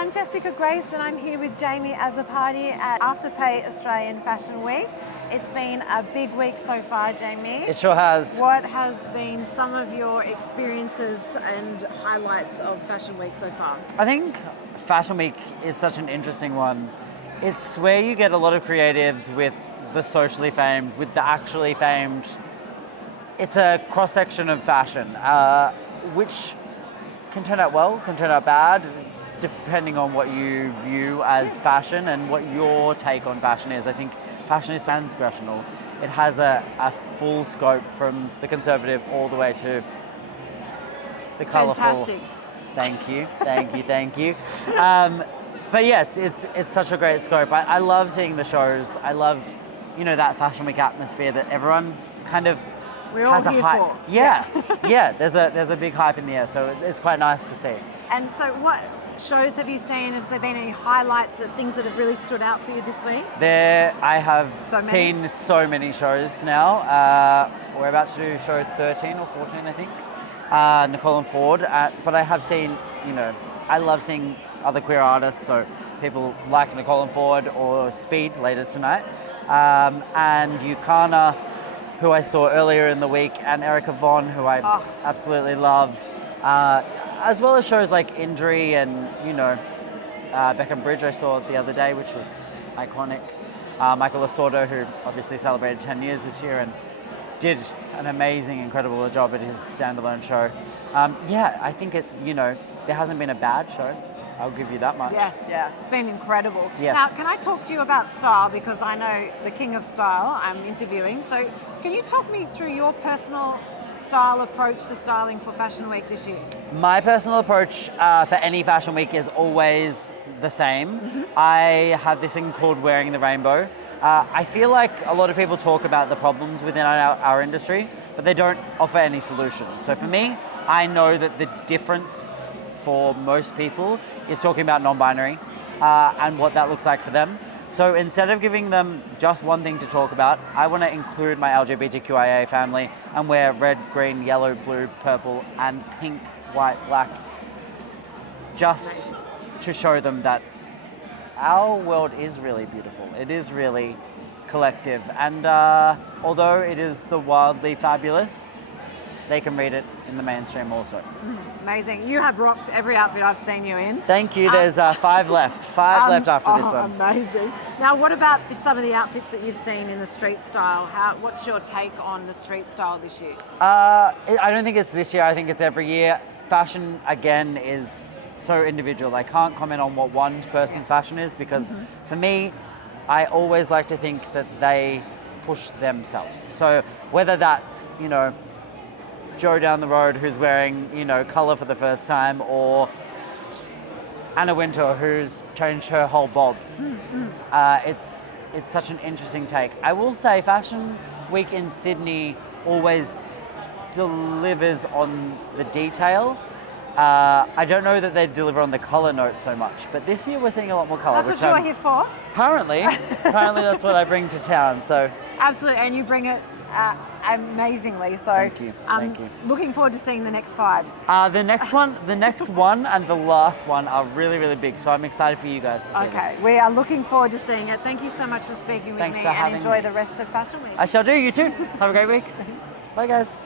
I'm Jessica Grace and I'm here with Jamie Azzopardi at Afterpay Australian Fashion Week. It's been a big week so far, Jamie. It sure has. What has been some of your experiences and highlights of Fashion Week so far? I think Fashion Week is such an interesting one. It's where you get a lot of creatives with the socially famed, with the actually famed. It's a cross-section of fashion, which can turn out well, can turn out bad, depending on what you view as fashion and what your take on fashion is. I think fashion is transgressional. It has a full scope from the conservative all the way to the colourful. Fantastic. Thank you, thank you, thank you. But yes, it's such a great scope. I love seeing the shows. I love, that Fashion Week atmosphere that everyone kind of We're all has a here hype. for. Yeah. There's a big hype in the air, so it's quite nice to see. And so what shows have you seen? Has there been any highlights, things that have really stood out for you this week? I have So many? seen so many shows now. We're about to do show 13 or 14, I think. Nicole and Ford. But I have seen, I love seeing other queer artists, so people like Nicole and Ford or Speed later tonight. And Yukana, who I saw earlier in the week, and Erica Vaughn, who I absolutely love. As well as shows like Injury and, Beckham Bridge I saw the other day, which was iconic. Michael Osordo, who obviously celebrated 10 years this year and did an amazing, incredible job at his standalone show. I think there hasn't been a bad show. I'll give you that much. Yeah, it's been incredible. Yes. Now, can I talk to you about style? Because I know the king of style I'm interviewing. So can you talk me through your personal style approach to styling for Fashion Week this year? My personal approach for any Fashion Week is always the same. Mm-hmm. I have this thing called wearing the rainbow. I feel like a lot of people talk about the problems within our industry, but they don't offer any solutions. So for me, I know that the difference for most people is talking about non-binary and what that looks like for them. So instead of giving them just one thing to talk about, I want to include my LGBTQIA family and wear red, green, yellow, blue, purple, and pink, white, black, just to show them that our world is really beautiful. It is really collective. And although it is the wildly fabulous, they can read it in the mainstream also. Amazing. You have rocked every outfit I've seen you in. Thank you. There's 5 left. 5 left after this one. Amazing. Now, what about some of the outfits that you've seen in the street style? What's your take on the street style this year? I don't think it's this year. I think it's every year. Fashion, again, is so individual. I can't comment on what one person's fashion is because for me, I always like to think that they push themselves. So whether that's, Joe down the road who's wearing, colour for the first time, or Anna Wintour who's changed her whole bob. It's such an interesting take. I will say Fashion Week in Sydney always delivers on the detail. I don't know that they deliver on the colour note so much, but this year we're seeing a lot more colour. That's what you're here for? Apparently that's what I bring to town. So absolutely, and you bring it amazingly. So thank you. Looking forward to seeing the next 5. The next one and the last one are really, really big. So I'm excited for you guys to see Okay, we are looking forward to seeing it. Thank you so much for speaking with Thanks me for and having enjoy me. the rest of Fashion Week. I shall do. You too. Have a great week. Bye, guys.